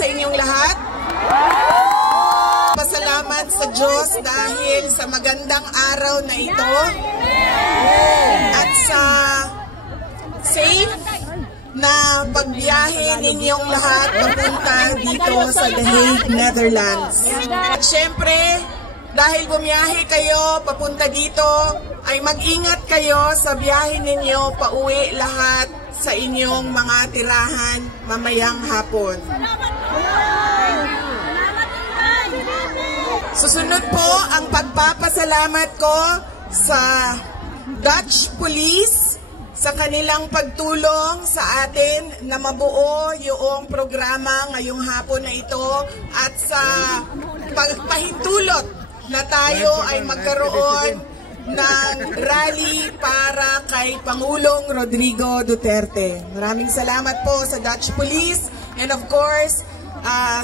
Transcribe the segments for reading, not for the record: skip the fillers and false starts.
sa inyong lahat. Pasalamat sa Diyos dahil sa magandang araw na ito at sa safe na pagbiyahe ninyong lahat papunta dito sa The Hague, Netherlands. At syempre, dahil bumiyahe kayo papunta dito, ay mag-ingat kayo sa biyahe ninyo pauwi lahat sa inyong mga tirahan mamayang hapon. Susunod po ang pagpapasalamat ko sa Dutch Police sa kanilang pagtulong sa atin na mabuo yung programa ngayong hapon na ito at sa pagpahintulot na tayo ay magkaroon ng rally para kay Pangulong Rodrigo Duterte. Maraming salamat po sa Dutch Police and of course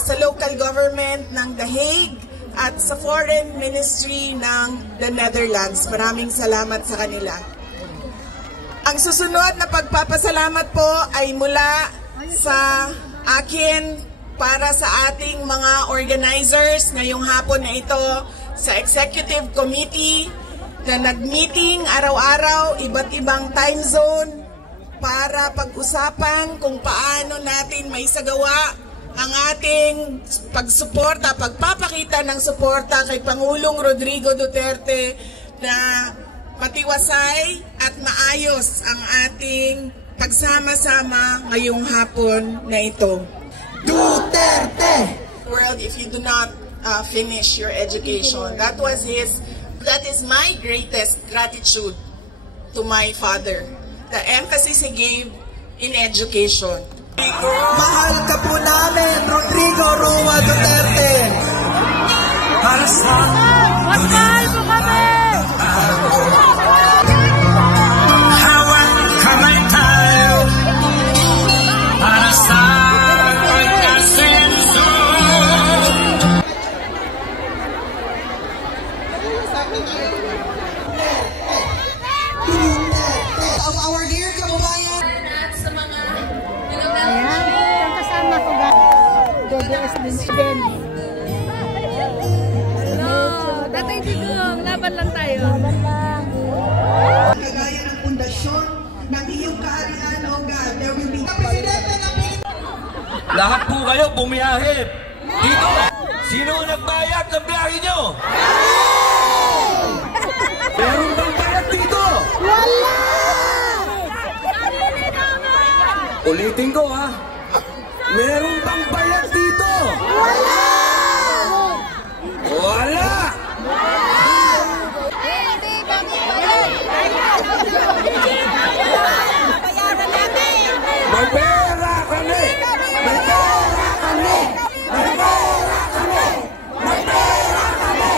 sa local government ng The Hague at sa Foreign Ministry ng the Netherlands. Maraming salamat sa kanila. Ang susunod na pagpapasalamat po ay mula sa akin para sa ating mga organizers ngayong hapon na ito sa Executive Committee na nag-meeting araw-araw, iba't ibang time zone para pag-usapan kung paano natin maisagawa ang ating pagsuporta, pagpapakita ng suporta kay Pangulong Rodrigo Duterte na matiwasay at maayos ang ating pagsama-sama ngayong hapon na ito. Duterte! World, if you do not finish your education, that is my greatest gratitude to my father. The emphasis he gave in education. Mahal ka po namin, Rodrigo Roa Duterte. Para sa mahal po kami. Hawak kamay tayo para sa pagkasenso. Our dear kababayan at sa mga ayan, kasama ko ba? DDS din si Ben. Hello, Tatay Digong, laban lang tayo. Laban lang. kagaya ng pundasyon ng iyong kaharian, O God. There will be Presidente ng Pilipinas. Lahat po kayo bumiyahe dito. Sino ang nagbayad ng biyahe nyo? Meron bang bayad dito? Wala! Ulitin ko ha. Meron bang bayad dito? Wala! Wala! May pera kami! May pera kami! May pera kami! May pera kami!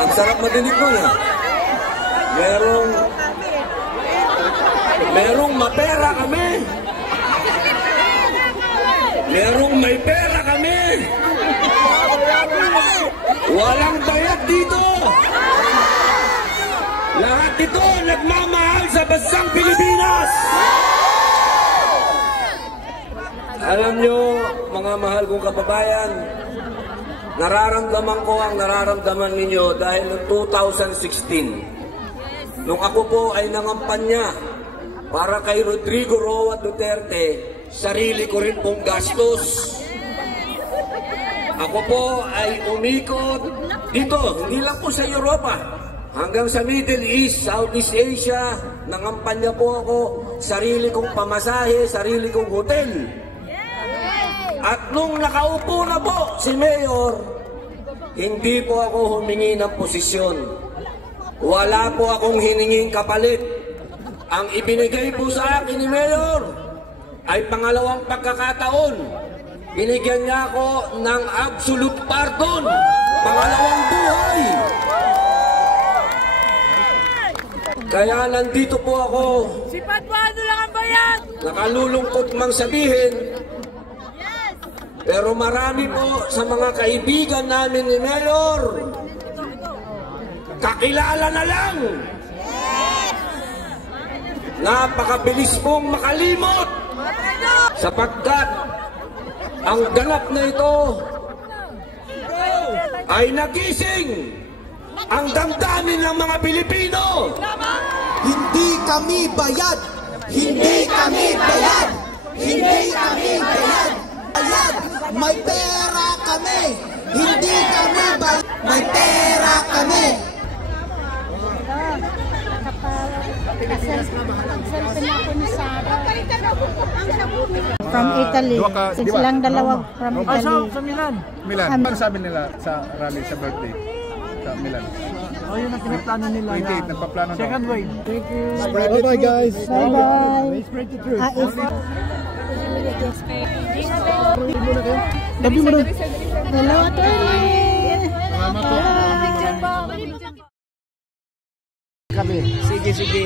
Ang sarap madinig mo na. Merong mapera kami. Merong may pera kami. Walang bayad dito. Lahat ito nagmamahal sa bansang Pilipinas. Alam nyo, mga mahal kong kababayan, nararamdaman ko ang nararamdaman ninyo dahil noong 2016, nung ako po ay nangampanya para kay Rodrigo Roa Duterte, sarili ko rin pong gastos. Ako po ay umikot dito, hindi lang po sa Europa, hanggang sa Middle East, Southeast Asia. Nangampanya po ako, sarili kong pamasahe, sarili kong hotel. At nung nakaupo na po si Mayor, hindi po ako humingi ng posisyon. Wala po akong hininging kapalit. Ang ibinigay po sa akin ni Mayor ay pangalawang pagkakataon. Binigyan niya ako ng absolute pardon. Pangalawang buhay. Kaya nandito po ako. Si Paduano lang ang bayad! Nakalulungkot mang sabihin. Pero marami po sa mga kaibigan namin ni Mayor, kakilala na lang. Napakabilis pong makalimot sapagkat ang ganap na ito ay nagising ang damdamin ng mga Pilipino. Hindi kami bayad! Hindi kami bayad! Hindi kami bayad! Bayad! May pera kami! Hindi kami bayad! May pera kami! From Italy. Silang dalawa from Italy. Sa Milan. Milan. Ano sabi nila sa rally sa birthday? Sa Milan. Oh, yun ang pinaplano nila. 28, nagpaplano daw. Second wave. Thank you. Bye-bye guys. Bye-bye. Spread the truth. Tabi mo na. Hello, attorney. Salamat po. Bye. Kami. Sige, sige.